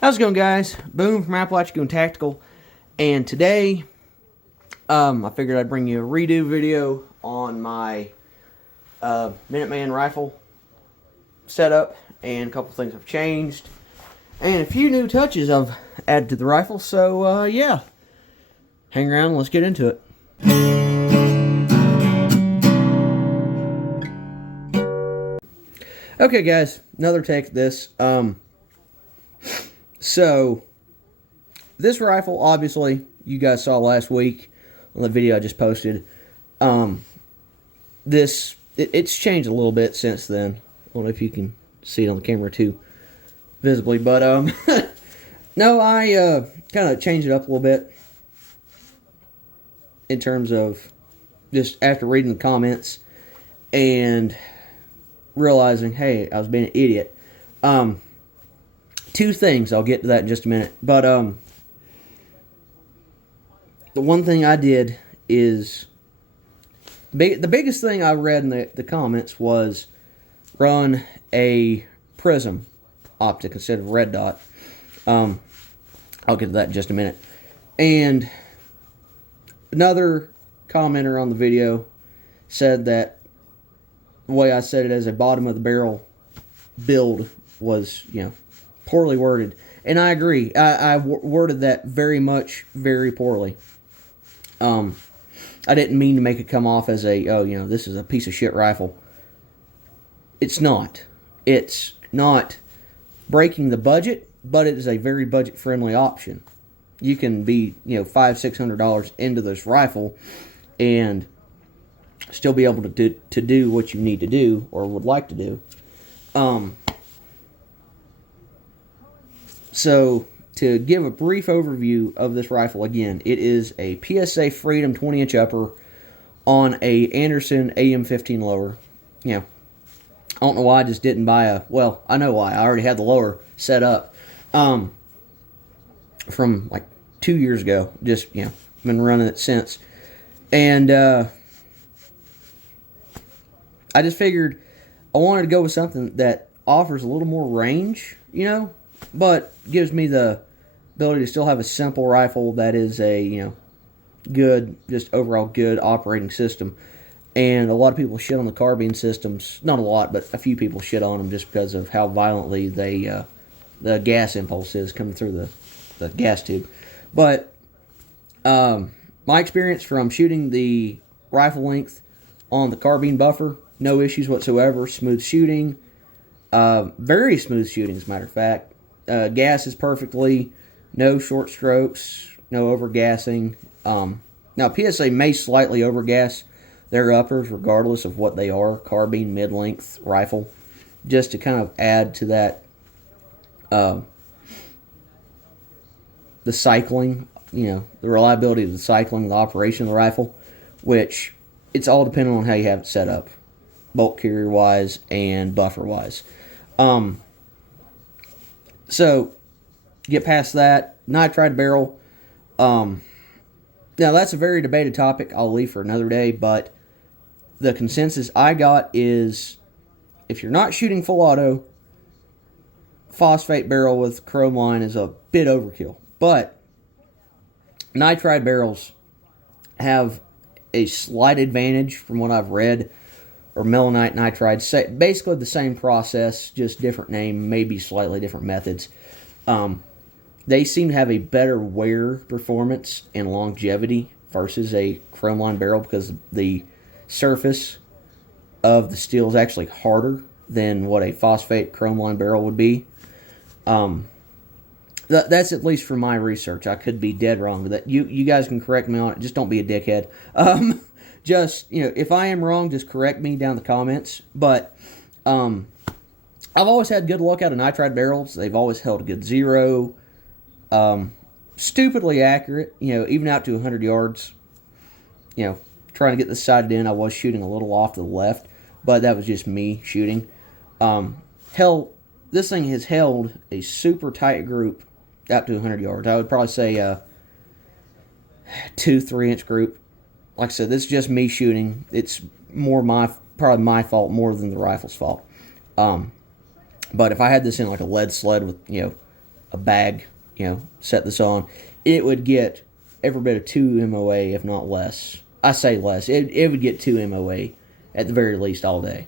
How's it going, guys? Boom from Appalachia going Tactical, and today I figured I'd bring you a redo video on my Minuteman Rifle setup, and a couple things I've changed, and a few new touches I've added to the rifle. So yeah, hang around and let's get into it. Okay, guys, another take at this. So, this rifle, obviously, you guys saw last week on the video I just posted. It's changed a little bit since then. I don't know if you can see it on the camera too visibly, but no, I kind of changed it up a little bit in terms of just after reading the comments and realizing, hey, I was being an idiot. Two things, I'll get to that in just a minute, but the one thing I did is the biggest thing I read in the comments was run a prism optic instead of red dot. I'll get to that in just a minute. And another commenter on the video said that the way I said it as a bottom of the barrel build was, poorly worded, and I agree. I worded that very poorly. I didn't mean to make it come off as this is a piece of shit rifle. It's not. It's not breaking the budget, but it is a very budget-friendly option. You can be, $500-600 into this rifle and still be able to do what you need to do or would like to do. So, to give a brief overview of this rifle, again, it is a PSA Freedom 20-inch upper on a Anderson AM-15 lower. I don't know why I just didn't buy well, I know why. I already had the lower set up from like 2 years ago. Just, been running it since. And I just figured I wanted to go with something that offers a little more range, but gives me the ability to still have a simple rifle that is a, good, just overall good operating system. And a lot of people shit on the carbine systems. Not a lot, but a few people shit on them just because of how violently the gas impulse is coming through the gas tube. But my experience from shooting the rifle length on the carbine buffer, no issues whatsoever. Smooth shooting. Very smooth shooting, as a matter of fact. Gases perfectly. No short strokes. No overgassing. Now, PSA may slightly overgas their uppers, regardless of what they are. Carbine, mid-length rifle. Just to kind of add to that, the cycling, the reliability of the cycling, the operation of the rifle, which it's all dependent on how you have it set up, bolt carrier wise and buffer wise. So get past that, nitride barrel. Now that's a very debated topic. I'll leave for another day, but the consensus I got is if you're not shooting full auto, phosphate barrel with chrome line is a bit overkill. But nitride barrels have a slight advantage from what I've read, or melanite nitride, basically the same process, just different name, maybe slightly different methods. They seem to have a better wear performance and longevity versus a chrome line barrel because the surface of the steel is actually harder than what a phosphate chrome line barrel would be. That's at least from my research. I could be dead wrong with that. You guys can correct me on it. Just don't be a dickhead. Just, if I am wrong, just correct me down in the comments. But I've always had good luck out of nitride barrels. They've always held a good zero. Stupidly accurate, even out to 100 yards. Trying to get this sighted in, I was shooting a little off to the left, but that was just me shooting. This thing has held a super tight group out to 100 yards. I would probably say a 2-3 inch group. Like I said, this is just me shooting. It's probably my fault more than the rifle's fault. But if I had this in like a lead sled with, a bag, set this on, it would get every bit of 2 MOA, if not less. I say less. It would get 2 MOA at the very least all day,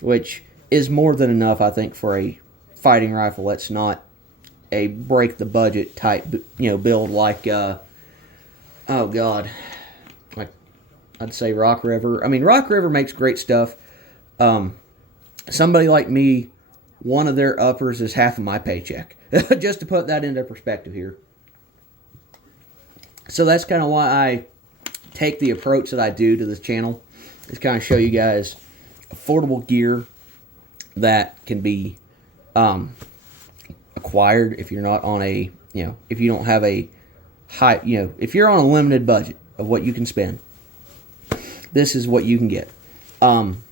which is more than enough, I think, for a fighting rifle that's not a break the budget type, build like, oh God, like I'd say Rock River. I mean, Rock River makes great stuff. Somebody like me, one of their uppers is half of my paycheck. Just to put that into perspective here. So that's kind of why I take the approach that I do to this channel, is kind of show you guys affordable gear that can be acquired if you're not on a, if you don't have a high, if you're on a limited budget of what you can spend, this is what you can get. And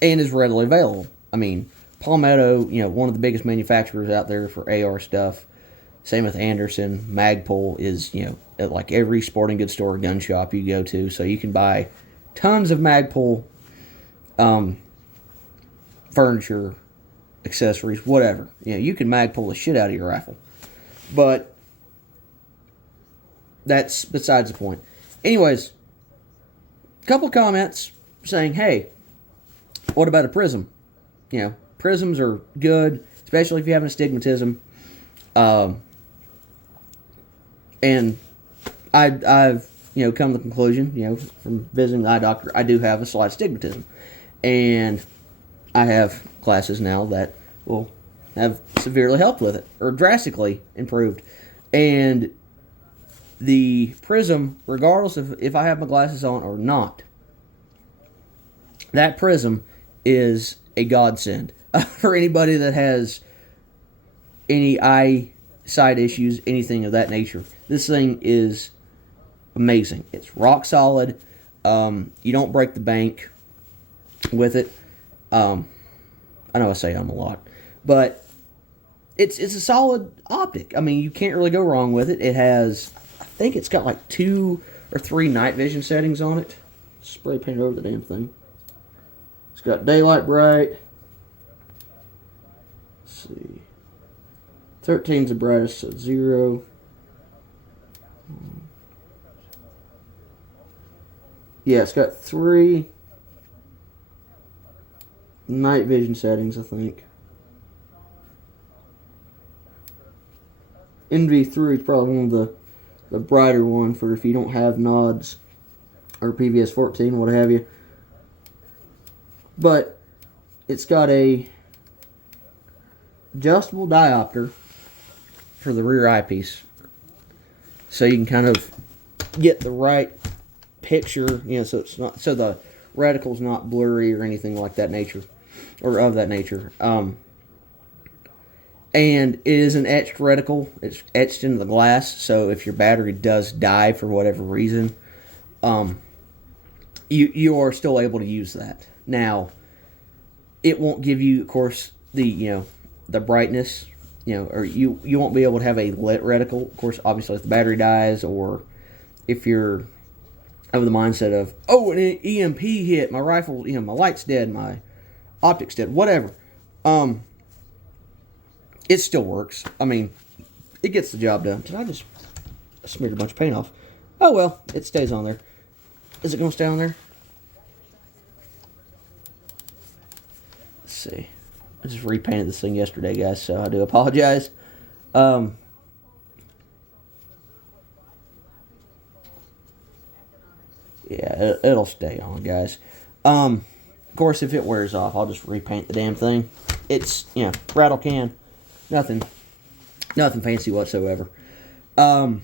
is readily available. I mean, Palmetto, one of the biggest manufacturers out there for AR stuff. Same with Anderson. Magpul is, at like every sporting goods store or gun shop you go to. So you can buy tons of Magpul furniture, accessories, whatever. You can Magpul the shit out of your rifle. But that's besides the point. Anyways, a couple comments saying, hey, what about a prism? Prisms are good, especially if you're having astigmatism. And I've come to the conclusion, from visiting the eye doctor, I do have a slight astigmatism. And I have glasses now that will have severely helped with it, or drastically improved. And the prism, regardless of if I have my glasses on or not, that prism is a godsend for anybody that has any eyesight issues, anything of that nature. This thing is amazing. It's rock solid. You don't break the bank with it. I know I say a lot, but it's a solid optic. I mean, you can't really go wrong with it. It has, I think it's got like 2 or 3 night vision settings on it. Spray paint over the damn thing. It's got daylight bright. Let's see. 13's the brightest, so 0. Yeah, it's got 3 night vision settings, I think. NV3 is probably one of the brighter one for if you don't have nods or PVS 14, what have you. But it's got a adjustable diopter for the rear eyepiece, so you can kind of get the right picture, so it's not, so the reticle's not blurry or anything like that nature, or of that nature. And it is an etched reticle. It's etched into the glass, so if your battery does die for whatever reason, you are still able to use that. Now, it won't give you, of course, the the brightness, or you won't be able to have a lit reticle. Of course, obviously, if the battery dies, or if you're of the mindset of, oh, an EMP hit, my rifle, my light's dead, my optic's dead, whatever. It still works. I mean, it gets the job done. Did I just smeared a bunch of paint off? Oh well, it stays on there. Is it going to stay on there? Let's see. I just repainted this thing yesterday, guys, so I do apologize. Yeah, it'll stay on, guys. Of course, if it wears off, I'll just repaint the damn thing. It's, rattle can. Nothing fancy whatsoever. But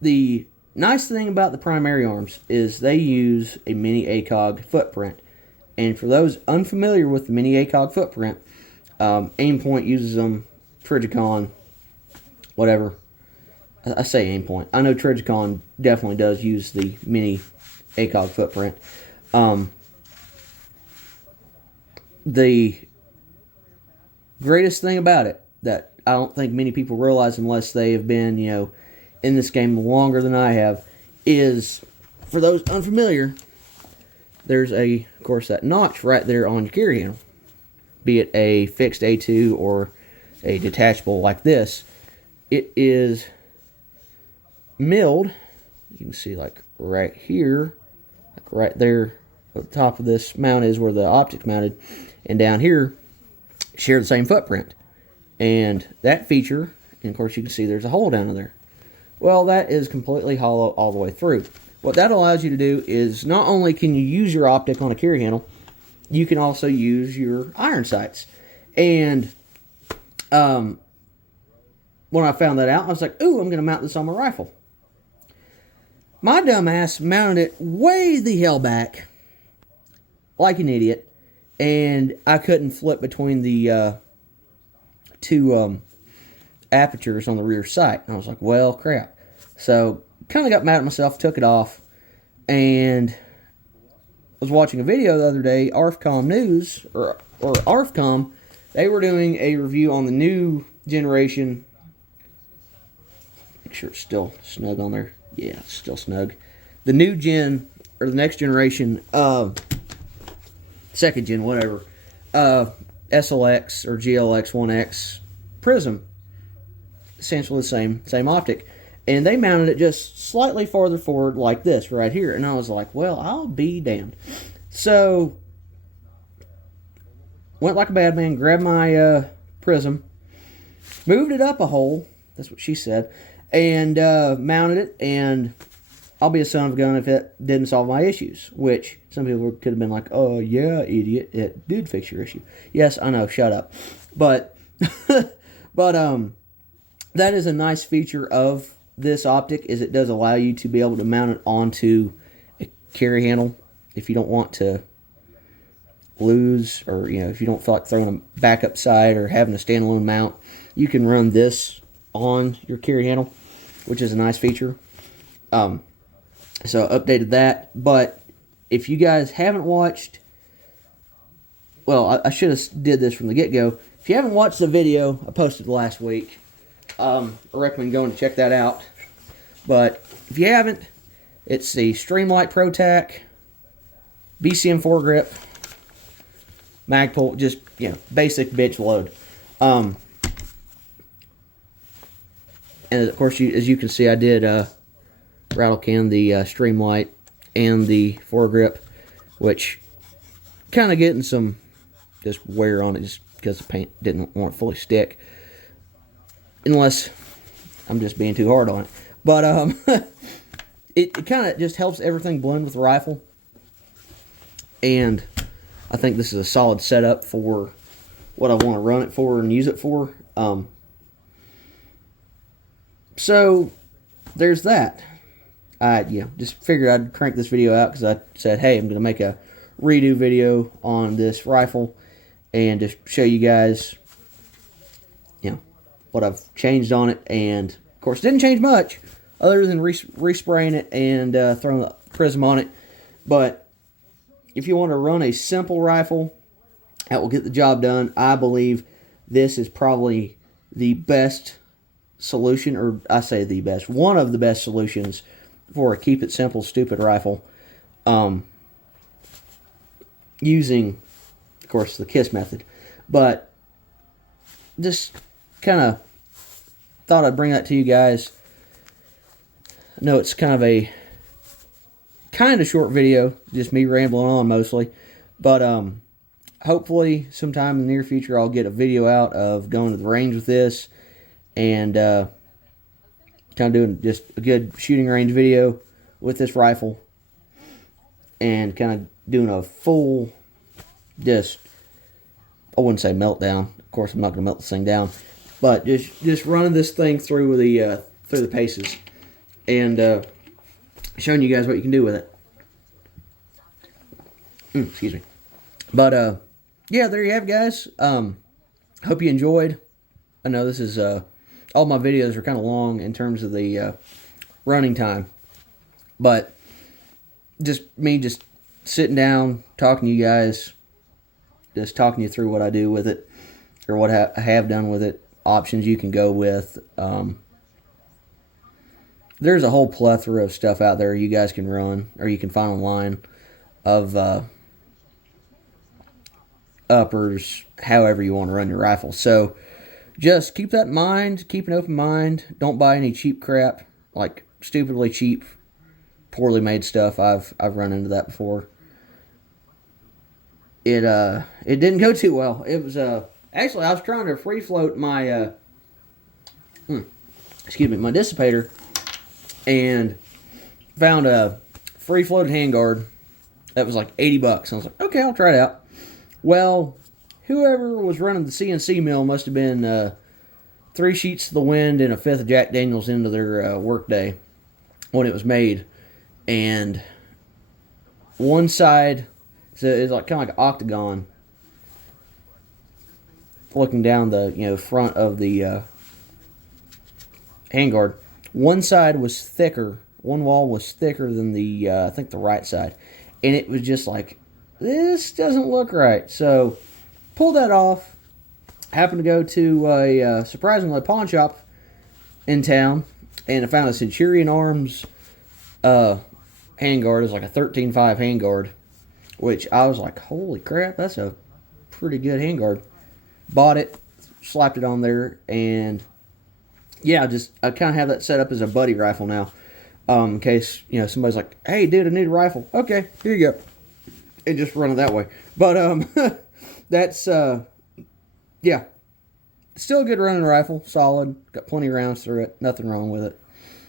the nice thing about the primary arms is they use a mini ACOG footprint. And for those unfamiliar with the mini ACOG footprint, Aimpoint uses them, Trigicon, whatever. I say Aimpoint. I know Trigicon definitely does use the mini ACOG footprint. The greatest thing about it that I don't think many people realize unless they have been, in this game longer than I have, is, for those unfamiliar, there's of course, that notch right there on your carry handle. Be it a fixed A2 or a detachable like this. It is milled. You can see like right here, like right there at the top of this mount is where the Optic's mounted, and down here share the same footprint. And that feature, and of course you can see there's a hole down in there. Well, that is completely hollow all the way through. What that allows you to do is not only can you use your Optic on a carry handle, you can also use your iron sights. And when I found that out, I was like, ooh, I'm going to mount this on my rifle. My dumbass mounted it way the hell back, like an idiot, and I couldn't flip between the two apertures on the rear sight. And I was like, well, crap. So, kind of got mad at myself, took it off, and was watching a video the other day, ARFCOM News, or ARFCOM, they were doing a review on the new generation. Make sure it's still snug on there. Yeah, it's still snug. The new gen, or the next generation, second gen, whatever, SLX or GLX 1X Prism. Essentially the same optic. And they mounted it just slightly farther forward like this right here. And I was like, well, I'll be damned. So, went like a bad man, grabbed my Prism, moved it up a hole, that's what she said, and mounted it, and I'll be a son of a gun if it didn't solve my issues, which some people could have been like, oh yeah, idiot, it did fix your issue. Yes, I know, shut up. But, that is a nice feature of this Optic, is it does allow you to be able to mount it onto a carry handle if you don't want to lose, or if you don't feel like throwing a backup sight or having a standalone mount, you can run this on your carry handle, which is a nice feature. So I updated that. But if you guys haven't watched, well, I should have did this from the get-go. If you haven't watched the video I posted last week, I recommend going to check that out. But if you haven't, it's the Streamlight ProTac BCM foregrip Magpul, just basic bitch load. And of course, as you can see, I did rattle can the Streamlight and the foregrip, which kind of getting some just wear on it just because the paint didn't want to fully stick. Unless I'm just being too hard on it. But it kind of just helps everything blend with the rifle. And I think this is a solid setup for what I want to run it for and use it for. So there's that. I just figured I'd crank this video out because I said, hey, I'm going to make a redo video on this rifle and just show you guys what I've changed on it. And of course, didn't change much other than respraying it and throwing the Prism on it. But if you want to run a simple rifle that will get the job done, I believe this is probably the best solution, or I say the best, one of the best solutions for a keep it simple, stupid rifle. Using, of course, the KISS method. But just kind of thought I'd bring that to you guys. I know it's kind of short video, just me rambling on mostly, but hopefully sometime in the near future I'll get a video out of going to the range with this and kind of doing just a good shooting range video with this rifle and kind of doing a full, just, I wouldn't say meltdown. Of course, I'm not going to melt this thing down, but just running this thing through the paces and showing you guys what you can do with it. Excuse me. But yeah, there you have it, guys. Hope you enjoyed. I know this is all my videos are kind of long in terms of the running time, but just sitting down, talking to you guys, just talking you through what I do with it, or what I have done with it, options you can go with. There's a whole plethora of stuff out there you guys can run, or you can find online, of uppers, however you want to run your rifle. So just keep that in mind. Keep an open mind. Don't buy any cheap crap, like stupidly cheap, poorly made stuff. I've run into that before. It didn't go too well. It was actually, I was trying to free float my my dissipator, and found a free floated handguard that was like 80 bucks. I was like, okay, I'll try it out. Well, whoever was running the CNC mill must have been 3 sheets to the wind and a fifth of Jack Daniels into their work day when it was made. And one side, so it's like kind of like an octagon, looking down the front of the handguard. One side was thicker. One wall was thicker than the I think the right side, and it was just like, this doesn't look right. So pulled that off. Happened to go to a surprisingly pawn shop in town, and I found a Centurion Arms handguard. It's like a 13.5 handguard, which I was like, holy crap, that's a pretty good handguard. Bought it, slapped it on there, and yeah, I kind of have that set up as a buddy rifle now. In case, somebody's like, hey, dude, I need a rifle. Okay, here you go. And just run it that way. But, that's, yeah. Still a good running rifle. Solid. Got plenty of rounds through it. Nothing wrong with it.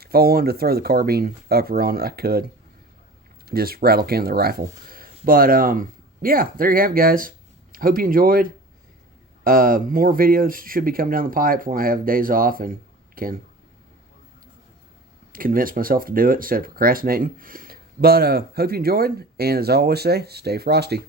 If I wanted to throw the carbine upper on it, I could. Just rattle can the rifle. But, yeah, there you have it, guys. Hope you enjoyed. More videos should be coming down the pipe when I have days off and can convince myself to do it instead of procrastinating. But hope you enjoyed, and as I always say, stay frosty.